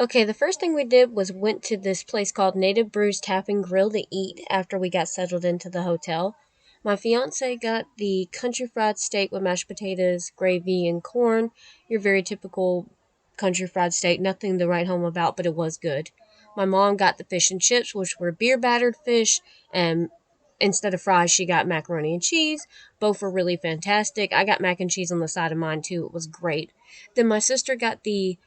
Okay, the first thing we did was went to this place called Native Brews Tap and Grill to eat after we got settled into the hotel. My fiance got the country fried steak with mashed potatoes, gravy, and corn. Your very typical country fried steak, nothing to write home about, but it was good. My mom got the fish and chips, which were beer battered fish, and instead of fries, she got macaroni and cheese. Both were really fantastic. I got mac and cheese on the side of mine too. It was great. Then my sister got the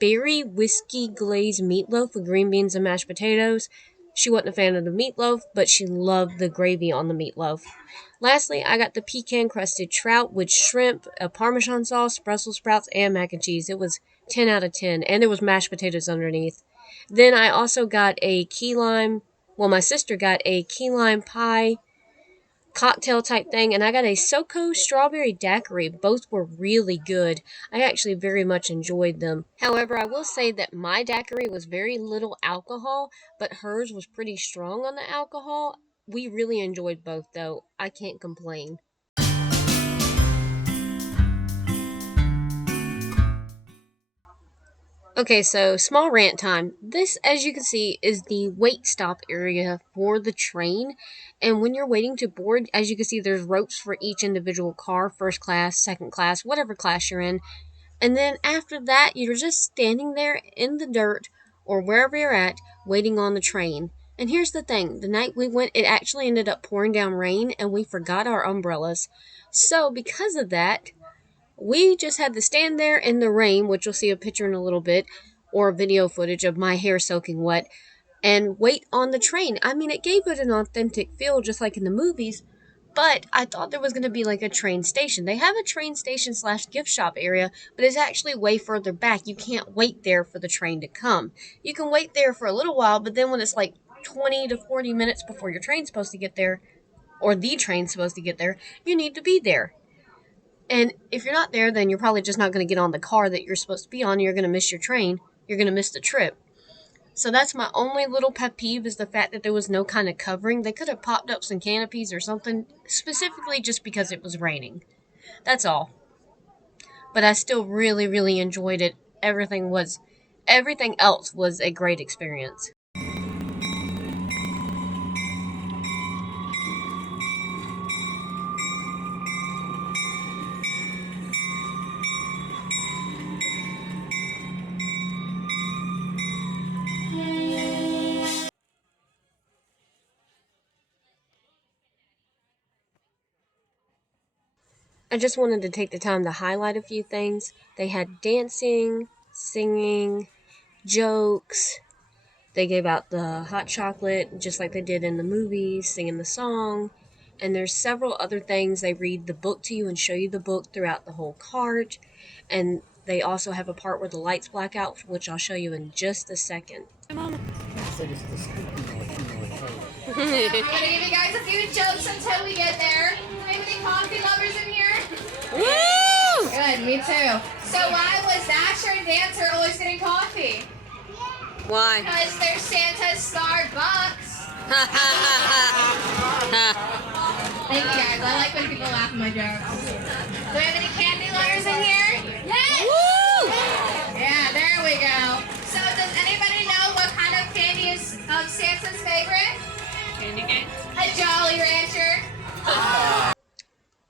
berry whiskey glazed meatloaf with green beans and mashed potatoes. She wasn't a fan of the meatloaf, but she loved the gravy on the meatloaf. Lastly, I got the pecan crusted trout with shrimp, a Parmesan sauce, Brussels sprouts, and mac and cheese. It was 10 out of 10, and there was mashed potatoes underneath. Then I also got a key lime. Well, my sister got a key lime pie cocktail type thing, and I got a SoCo strawberry daiquiri. Both were really good. I actually very much enjoyed them. However, I will say that my daiquiri was very little alcohol, but hers was pretty strong on the alcohol. We really enjoyed both, though. I can't complain. Okay, so small rant time. This, as you can see, is the wait stop area for the train. And when you're waiting to board, as you can see, there's ropes for each individual car, first class, second class, whatever class you're in. And then after that, you're just standing there in the dirt or wherever you're at, waiting on the train. And here's the thing, the night we went, it actually ended up pouring down rain and we forgot our umbrellas. So, because of that, we just had to stand there in the rain, which you'll see a picture in a little bit, or video footage of my hair soaking wet, and wait on the train. I mean, it gave it an authentic feel, just like in the movies, but I thought there was going to be like a train station. They have a train station slash gift shop area, but it's actually way further back. You can't wait there for the train to come. You can wait there for a little while, but then when it's like 20 to 40 minutes before your train's supposed to get there, or the train's supposed to get there, you need to be there. And if you're not there, then you're probably just not going to get on the car that you're supposed to be on. You're going to miss your train. You're going to miss the trip. So that's my only little pet peeve is the fact that there was no kind of covering. They could have popped up some canopies or something, specifically just because it was raining. That's all. But I still really, really enjoyed it. Everything else was a great experience. I just wanted to take the time to highlight a few things. They had dancing, singing, jokes. They gave out the hot chocolate just like they did in the movies, singing the song. And there's several other things. They read the book to you and show you the book throughout the whole cart. And they also have a part where the lights black out, which I'll show you in just a second. I'm gonna give you guys a few jokes until we get there. Any coffee lovers in here? Woo! Good, me too. So why was Dasher and Dancer always getting coffee? Why? Because they're Santa's Starbucks. Thank you guys. I like when people laugh at my jokes. Do we have any candy lovers in here? Yes! Woo! Yeah, there we go. So does anybody know what kind of candy is Santa's favorite? Candy cane? A Jolly Rancher.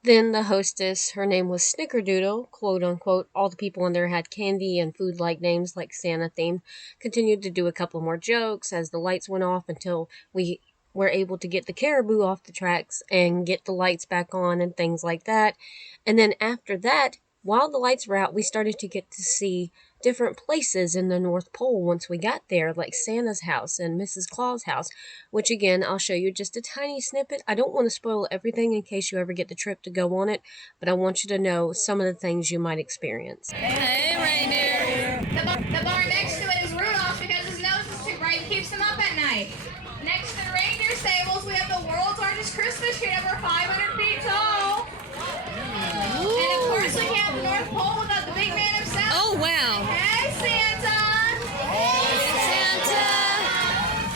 Then the hostess, her name was Snickerdoodle, quote unquote. All the people in there had candy and food like names, like Santa themed. Continued to do a couple more jokes as the lights went off until we were able to get the caribou off the tracks and get the lights back on and things like that. And then after that, while the lights were out, we started to get to see different places in the North Pole once we got there, like Santa's house and Mrs. Claus' house, which again, I'll show you just a tiny snippet. I don't want to spoil everything in case you ever get the trip to go on it, but I want you to know some of the things you might experience. Hey, reindeer. The bar next to it is Rudolph because his nose is too bright and keeps him up at night. Next to the reindeer stables, we have the world's largest Christmas tree, over 500 feet tall. And of course, we can't have the North Pole without the big man himself. Oh, wow. Hey, Santa! Hey, Santa.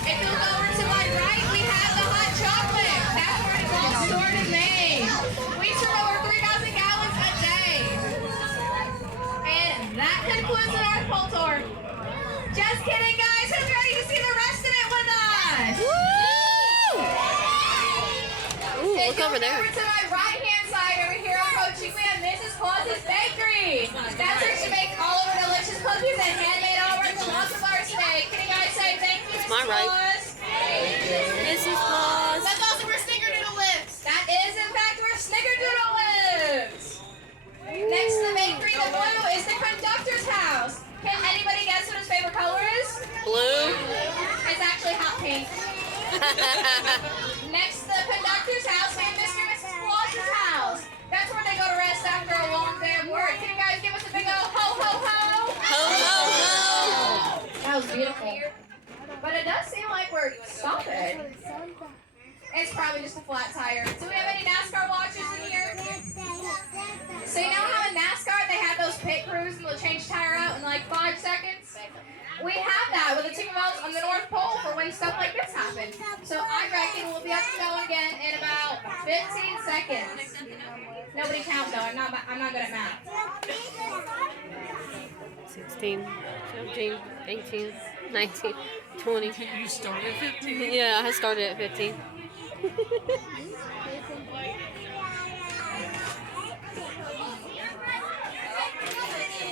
If you look over to my right, we have the hot chocolate. That's where it's all stored and made. We serve over 3,000 gallons a day. And that concludes the North Pole tour. kidding, guys. Who's ready to see the rest of it with us? Ooh, If look you over look there. over to my right-hand side over here, I'm coaching. We have Mrs. Claus's Bakery. That's where she makes all of her delicious cookies and handmade all of our delicious bars today. Can you guys say thank you, Mrs. My right. Claus? Mrs. Claus. That's also where Snickerdoodle lives. That is, in fact, where Snickerdoodle lives. Next to the bakery, the blue, is the conductor's house. Can anybody guess what his favorite color is? Blue. It's actually hot pink. Next to the conductor's house, we have Mr. and Mrs. Claus's house. That's where they go to rest after a long day of work. Can you guys give us a big old ho, ho, ho? Ho, ho, ho. That was beautiful. But it does seem like we're stopping. It's probably just a flat tire. Do we have any NASCAR watchers in here? So you know how in NASCAR they have those pit crews and they'll change tire out in like 5 seconds? We have that with the team of us on the North Pole for when stuff like this happens. So I reckon we'll be up and going again in about 15 seconds. Nobody count though. I'm not good at math. 16, 17, 18, 19, 20. You started 15. Yeah, I started at 15.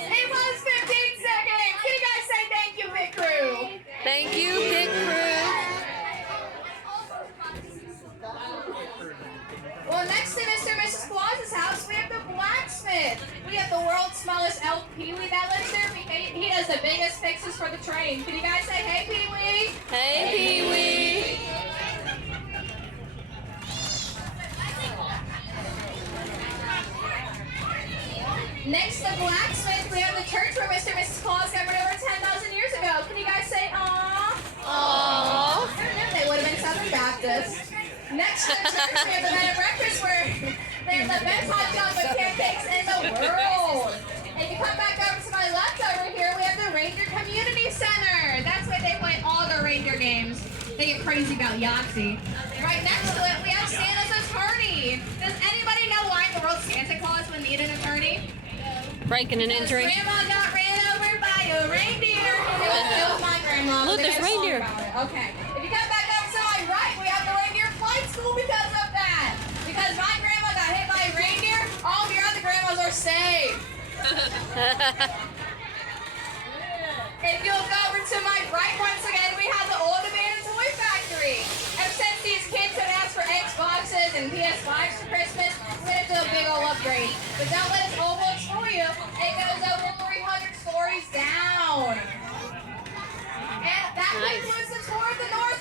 It was 15 seconds. Can you guys say thank you, Pit Crew? Thank you, Pit Crew. Well, next to Mr. and Mrs. Claus's house, we have the blacksmith. We have the world's smallest elk, Pee-wee, that lives there. He does the biggest fixes for the train. Can you guys say, hey, Pee-wee? Hey, Pee-wee. Next to blacksmith, we have the church where Mr. and Mrs. Claus got rid of over 10,000 years ago. Can you guys say, aww? Aww. I don't know, they would have been Southern Baptists. Next to the church, we have the bed and breakfast where they have the best hot chocolate pancakes in the world. If you come back over to my left over here, we have the Reindeer Community Center. That's where they play all the reindeer games. They get crazy about Yahtzee. Right next to it, we have Santa's attorney. Does anybody know why in the world Santa Claus would need an attorney? Breaking and Because entering. Grandma got ran over by a reindeer. It was my grandma. Look, They there's got a song reindeer. about it. Okay. If you come back up to my right, we have the reindeer flight school because of that. Because my grandma got hit by a reindeer, all of your other grandmas are safe. If you'll go over to my right once again, we have the old abandoned toy factory. Ever since these kids have asked for Xboxes and PS5s for Christmas, we're going to do a big old upgrade. But don't let us almost fool you. It goes over 300 stories down. And that Nice. concludes the tour of the North